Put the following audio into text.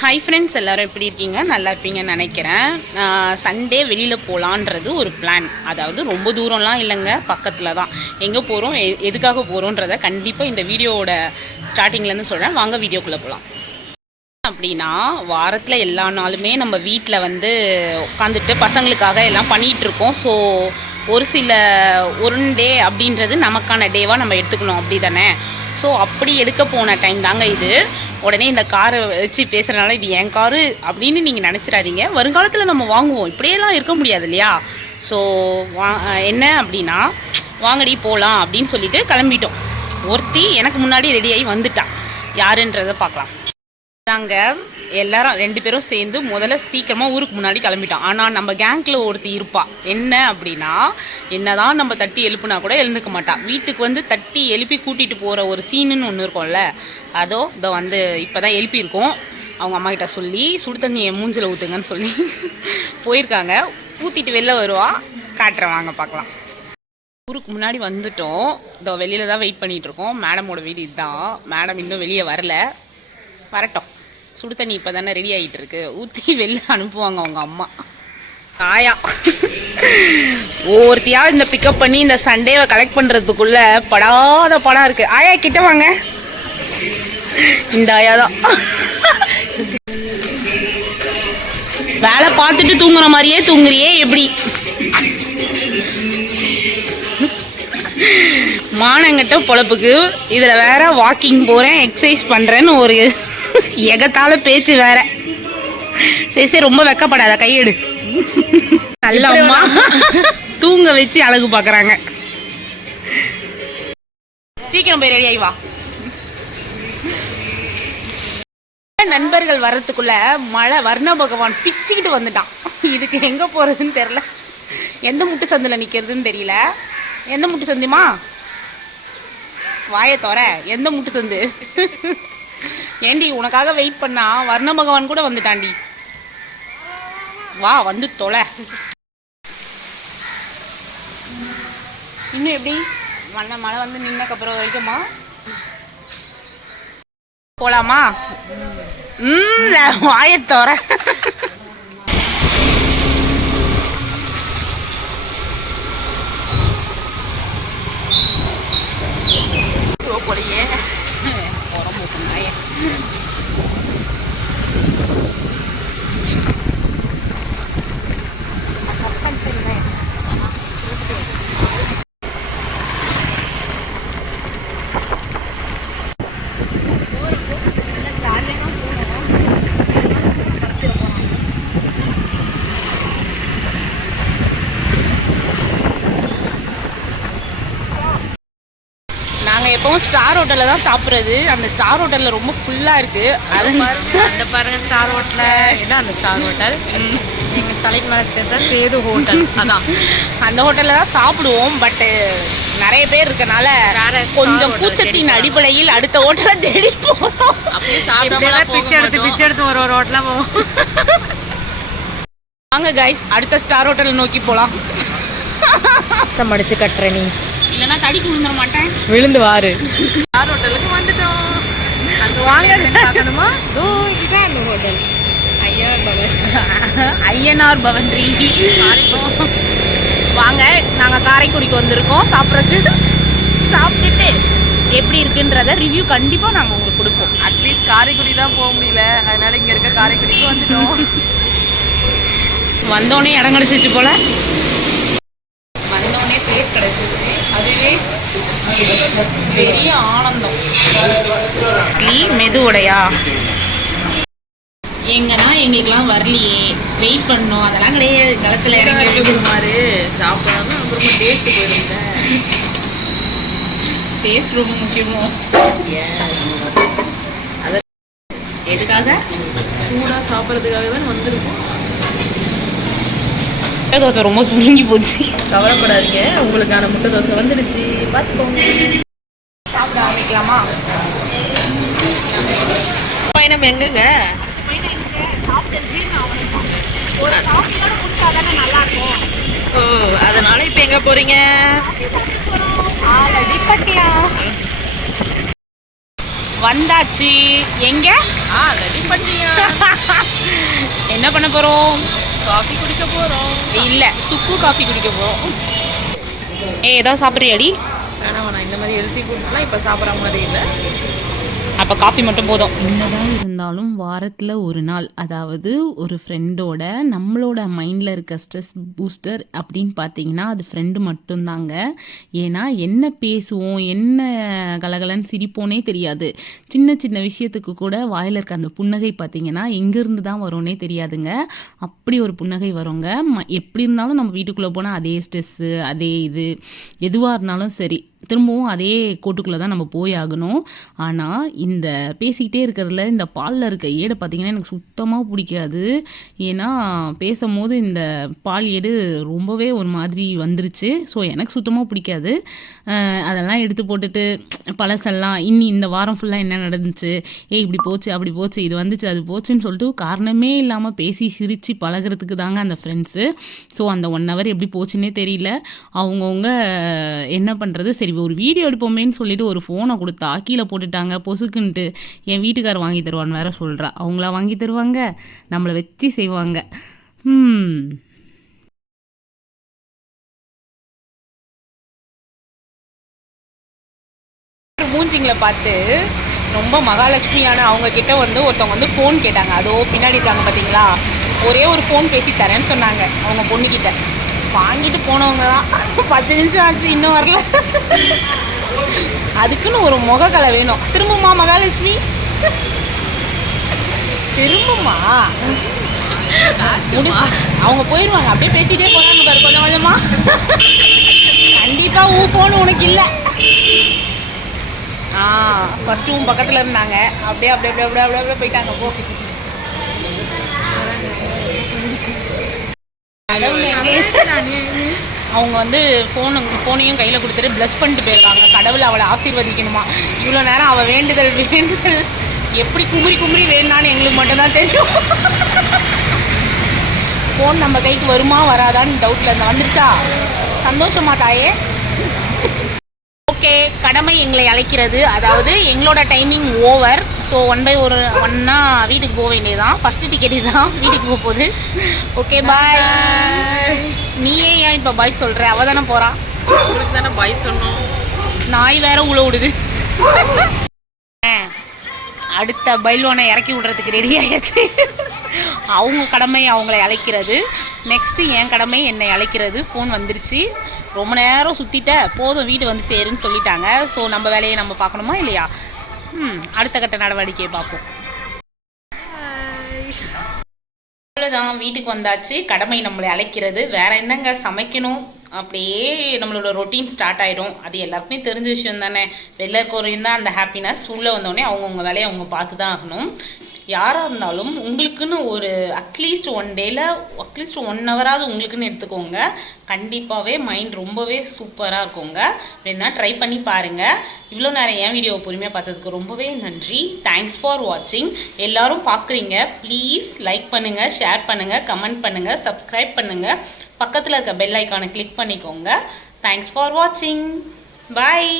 Hi friends, எல்லோரும் எப்படி இருக்கீங்க? நல்லா இருப்பீங்கன்னு நினைக்கிறேன். சண்டே வெளியில் போகலான்றது ஒரு பிளான். அதாவது ரொம்ப தூரம்லாம் இல்லைங்க, பக்கத்தில் தான். எங்கே போகிறோம், எதுக்காக போகிறோன்றதை கண்டிப்பாக இந்த வீடியோவோட ஸ்டார்டிங்லேருந்து சொல்கிறேன். வாங்க வீடியோக்குள்ளே போகலாம். அப்படின்னா வாரத்தில் எல்லா நாளுமே நம்ம வீட்டில் வந்து உட்காந்துட்டு பசங்களுக்காக எல்லாம் பண்ணிகிட்ருக்கோம். ஸோ ஒரு டே அப்படின்றது நமக்கான டேவாக நம்ம எடுத்துக்கணும், அப்படி தானே? ஸோ அப்படி எடுக்க போன டைம் தாங்க இது. உடனே இந்த காரை வச்சு பேசுகிறனால இது என் காரு அப்படின்னு நீங்கள் நினச்சிடாதீங்க. வருங்காலத்தில் நம்ம வாங்குவோம், இப்படியெல்லாம் இருக்க முடியாது இல்லையா? ஸோ என்ன அப்படின்னா, வாங்கடி போகலாம் அப்படின்னு சொல்லிட்டு கிளம்பிட்டோம். ஒருத்தி எனக்கு முன்னாடி ரெடியாகி வந்துட்டான். யாருன்றதை பார்க்கலாம். நாங்கள் எல்லாரும் 2 பேரும் சேர்ந்து முதல்ல சீக்கிரமாக ஊருக்கு முன்னாடி கிளம்பிட்டோம். ஆனால் நம்ம கேங்கில் ஒருத்தி இருப்பாள். என்ன அப்படின்னா, என்னதான் நம்ம தட்டி எழுப்புனா கூட எழுந்துக்க மாட்டாள். வீட்டுக்கு வந்து தட்டி எழுப்பி கூட்டிகிட்டு போகிற ஒரு சீனுன்னு ஒன்று இருக்கும்ல, அதோ இதை வந்து இப்போ தான் எழுப்பியிருக்கோம். அவங்க அம்மா கிட்ட சொல்லி சுடு தண்ணியை மூஞ்சில் ஊற்றுங்கன்னு சொல்லி போயிருக்காங்க. ஊற்றிட்டு வெளில வருவா, காட்டுறேன், வாங்க பார்க்கலாம். ஊருக்கு முன்னாடி வந்துட்டோம். இதோ வெளியில் தான் வெயிட் பண்ணிகிட்ருக்கோம். மேடமோட வீடு இதுதான். மேடம் இன்னும் வெளியே வரட்டும். சுடு தண்ணி இப்போ தானே ரெடி ஆகிட்டு இருக்கு, ஊற்றி வெளில அனுப்புவாங்க அவங்க அம்மா. ஆயா ஒவ்வொருத்தையாக இந்த பிக்கப் பண்ணி இந்த சண்டேவை கலெக்ட் பண்ணுறதுக்குள்ள படாத படம் இருக்குது. ஆயா கிட்ட வாங்க. இந்த ஆயா தான் வேலை பார்த்துட்டு தூங்குற மாதிரியே தூங்குறியே எப்படி? மானங்கிட்ட பொழப்புக்கு இதில் வேற வாக்கிங் போகிறேன், எக்ஸசைஸ் பண்ணுறேன்னு ஒரு எகத்தால பேச்சு வேற. சரி ரொம்ப வெக்கப்படாத, கையெடு. நல்ல அம்மா தூங்க வச்சு அழகு பார்க்குறாங்க. சீக்கிரம் போய் ரெடி ஆகி வா. நண்பர்கள் வர்றதுக்குள்ள மழை வர்ண பகவான் பிச்சுக்கிட்டு வந்துட்டான். இதுக்கு எங்கே போகிறதுன்னு தெரில, எந்த முட்டு சந்தில் நிற்கிறதுன்னு தெரியல. எந்த முட்டு சந்திமா? வாயை தோற, எந்த முட்டு சந்து? ஏண்டி, உனக்காக வெயிட் பண்ணா வர்ண பகவான் கூட வந்துட்டாண்டி. வா, வந்து தொலை. இன்னும் எப்படி மழை வந்து நின்னக்கப்புறம் வரைக்குமா போலாமா? வாயை தோற. போலையே எப்பவும் ஸ்டார் ஹோட்டலில் தான் சாப்பிட்றது. அந்த ஸ்டார் ஹோட்டலில் ரொம்ப ஃபுல்லாக இருக்குது. அது அந்த பாருங்கள் ஸ்டார் ஹோட்டலில் என்ன, அந்த ஸ்டார் ஹோட்டல் எங்கள் தலைக்கு மேலே தான் சேது ஹோட்டல். அதான் அந்த ஹோட்டலில் தான் சாப்பிடுவோம். பட்டு நிறைய பேர் இருக்கனால கொஞ்சம் கூச்சத்தின் அடிப்படையில் அடுத்த ஹோட்டலை தேடி போகிறோம். அப்படியே சாப்பிட பிச்சை எடுத்து ஒரு ஹோட்டலாக போவோம். வாங்க கைஸ், அடுத்த ஸ்டார் ஹோட்டலை நோக்கி போகலாம். மடிச்சு கட்டுற நீ இல்லைன்னா தடிக்கு விழுந்துட மாட்டேன். விழுந்து வாரு. ஸ்டார் ஹோட்டலுக்கு வந்துட்டோம். அங்கே வாங்க பார்க்கணுமா? இதுதான் அந்த ஹோட்டல், ஐயனார் பவன். வாங்க, நாங்கள் காரைக்குடிக்கு வந்திருக்கோம் சாப்பிட்றதுக்கு. சாப்பிட்டுட்டு எப்படி இருக்குன்றத ரிவ்யூ கண்டிப்பாக நாங்கள் உங்களுக்கு கொடுப்போம். அட்லீஸ்ட் காரைக்குடி தான் போக முடியல, அதனால இங்கே இருக்க காரைக்குடிக்கு வந்துட்டோம். வந்தோடனே இடம் கிடச்சிச்சு போல, வந்தோடனே பிளேஸ் கிடச்சிச்சு. அதுவே பெரிய ஆனந்தம். இட்லி மெதுவடையா எங்கன்னா எங்களுக்கெல்லாம் வரலையே, வெயிட் பண்ணோம். அதெல்லாம் கிடையாது, களத்தில் இறங்கி மாதிரி சாப்பிடணும். அப்புறமா டேஸ்ட்டு போயிருங்க. டேஸ்ட் ரொம்ப முக்கியமோ? அது எதுக்காக? சூடாக சாப்பிட்றதுக்காக தான் வந்திருக்கோம். முட்டை தோசை ரொம்ப சுருங்கி போச்சு. கவலைப்படாதீங்க, உங்களுக்கான முட்டை தோசை வந்துடுச்சு, பார்த்துக்கோங்க. சாப்பிட ஆரம்பிக்கலாமா? பயணம் எங்கங்க? ஓ, அதனால இப்போ எங்கே போகிறீங்க? வந்தாச்சு. எங்க ரெடி பண்ணியா? என்ன பண்ண போறோம்? காஃபி குடிக்க போறோம். இல்ல, சுக்கு காஃபி குடிக்க போறோம். ஏதாவது சாப்பிட்றியாடி? வேணாம், இந்த மாதிரி ஹெல்த்தி ஃபுட்ஸ்லாம் இப்போ சாப்பிட்ற மாதிரி இல்லை. அப்போ காஃபி மட்டும் போதும். என்னதான் இருந்தாலும் வாரத்தில் ஒரு நாள், அதாவது ஒரு ஃப்ரெண்டோட நம்மளோட மைண்டில் இருக்க ஸ்ட்ரெஸ் பூஸ்டர் அப்படின்னு பார்த்தீங்கன்னா அது ஃப்ரெண்டு மட்டும்தாங்க. ஏன்னா என்ன பேசுவோம், என்ன கலகலன்னு சிரிப்போனே தெரியாது. சின்ன சின்ன விஷயத்துக்கு கூட வாயில் இருக்க அந்த புன்னகை பார்த்தீங்கன்னா எங்கேருந்து தான் வரும்னே தெரியாதுங்க. அப்படி ஒரு புன்னகை வருங்க. எப்படி இருந்தாலும் நம்ம வீட்டுக்குள்ளே போனால் அதே ஸ்ட்ரெஸ்ஸு, அதே இது எதுவாக இருந்தாலும் சரி திரும்பவும் அதே கோட்டுக்குள்ளே தான் நம்ம போய் ஆகணும். ஆனால் இந்த பேசிக்கிட்டே இருக்கிறதுல இந்த பாலில் இருக்க ஏடை பார்த்திங்கன்னா எனக்கு சுத்தமாக பிடிக்காது. ஏன்னா பேசும்போது இந்த பால் ஏடு ரொம்பவே ஒரு மாதிரி வந்துருச்சு. ஸோ எனக்கு சுத்தமாக பிடிக்காது. அதெல்லாம் எடுத்து போட்டுட்டு பழசெல்லாம் இந்த வாரம் ஃபுல்லாக என்ன நடந்துச்சு, இப்படி போச்சு அப்படி போச்சு, இது வந்துச்சு அது போச்சுன்னு சொல்லிட்டு காரணமே இல்லாமல் பேசி சிரித்து பழகிறதுக்கு தாங்க அந்த ஃப்ரெண்ட்ஸு. ஸோ அந்த 1 hour எப்படி போச்சுன்னே தெரியல. அவங்கவுங்க என்ன பண்ணுறது, சரி ஒரு வீடியோ எடுப்போமேன்னு சொல்லிட்டு ஒரு ஃபோனை கொடுத்தா கீழே போட்டுட்டாங்க பொசுக்குன்ட்டு. என் வீட்டுக்கார் வாங்கி தருவான்னு வேற சொல்கிறா. அவங்களா வாங்கி தருவாங்க, நம்மளை வச்சு செய்வாங்க. மூஞ்சிங்களை பார்த்து ரொம்ப மகாலட்சுமியான அவங்க கிட்ட வந்து ஒருத்தவங்க வந்து ஃபோன் கேட்டாங்க. அதோ பின்னாடி இருக்காங்க பார்த்தீங்களா, ஒரே ஒரு ஃபோன் பேசி தரேன்னு சொன்னாங்க அவங்க பொண்ணுக்கிட்ட. வாங்கிட்டு போனவங்க தான் 10 நிமிஷம் ஆச்சு இன்னும் வரல. அதுக்குன்னு ஒரு முகக்கலை வேணும். திரும்புமா மகாலட்சுமி, திரும்புமா. அவங்க போயிடுவாங்க, அப்படியே பேசிட்டே போறாங்க பாரு கொஞ்சம் கொஞ்சமா. கண்டிப்பா உன் ஃபோன் உனக்கு இல்லை. ஃபர்ஸ்ட் உன் பக்கத்துல இருந்தாங்க, அப்படியே அப்படியே அப்படியே அப்படியே அப்படியே போயிட்டாங்க. போ. அவங்க வந்து ஃபோனையும் கையில் கொடுத்துட்டு ப்ளஸ் பண்ணிட்டு போயிருக்காங்க. கடவுள் அவளை ஆசீர்வதிக்கணுமா. இவ்வளோ நேரம் அவள் வேண்டுதல் எப்படி குமுறி குமுறி வேணான்னு எங்களுக்கு மட்டும்தான் தெரியும். ஃபோன் நம்ம கைக்கு வருமா வராதான்னு டவுட்டில் இருந்தா. வந்துருச்சா? சந்தோஷமா தாயே? ஓகே, கடமை எங்களை அழைக்கிறது. அதாவது எங்களோட டைமிங் ஓவர். ஸோ 1 by 1 வீட்டுக்கு போக வேண்டியதுதான். ஃபஸ்ட்டு டிக்கெட் தான் வீட்டுக்கு போக போகுது. Okay bye. நீயே ஏன் இப்போ பாய் சொல்கிற? அவள் தானே போகிறான். உங்களுக்கு தானே பாய் சொன்னோம். நாய் வேற உள்ள விடுது. அடுத்த பைல்வானை இறக்கி விடுறதுக்கு ரெடி ஆயாச்சு. அவங்க கடமை அவங்களை அழைக்கிறது. நெக்ஸ்ட்டு என் கடமை என்னை அழைக்கிறது. ஃபோன் வந்துருச்சு. ரொம்ப நேரம் சுற்றிட்ட போதும், வீடு வந்து சேருன்னு சொல்லிட்டாங்க. ஸோ நம்ம வேலையை நம்ம பார்க்கணுமா இல்லையா? அடுத்த கட்ட நடவடிக்கையை பார்ப்போம். அவ்வளோதான், வீட்டுக்கு வந்தாச்சு. கடமை நம்மளை அழைக்கிறது. வேற என்னங்க, சமைக்கணும். அப்படியே நம்மளோட ரொட்டீன் ஸ்டார்ட் ஆகிடும். அது எல்லாருக்குமே தெரிஞ்ச விஷயம் தானே. வெளில இருக்கிறவங்க தான் அந்த ஹாப்பினஸ். உள்ளே வந்தோடனே அவங்கவுங்க வேலையை அவங்க பார்த்து தான் ஆகணும். யாராக இருந்தாலும் உங்களுக்குன்னு ஒரு அட்லீஸ்ட் 1 டேயில் அட்லீஸ்ட் 1 ஹவராவது உங்களுக்குன்னு எடுத்துக்கோங்க. கண்டிப்பாகவே மைண்ட் ரொம்பவே சூப்பராக இருக்குங்க. வேணா ட்ரை பண்ணி பாருங்கள். இவ்வளோ நேரம் என் வீடியோவை பொறுமையாக பார்த்ததுக்கு ரொம்பவே நன்றி. தேங்க்ஸ் ஃபார் வாட்சிங். எல்லோரும் பார்க்குறீங்க, ப்ளீஸ் லைக் பண்ணுங்கள், ஷேர் பண்ணுங்கள், கமெண்ட் பண்ணுங்கள், சப்ஸ்கிரைப் பண்ணுங்கள். பக்கத்தில் இருக்க பெல் ஐக்கானை கிளிக் பண்ணிக்கோங்க. தேங்க்ஸ் ஃபார் வாட்சிங். பாய்.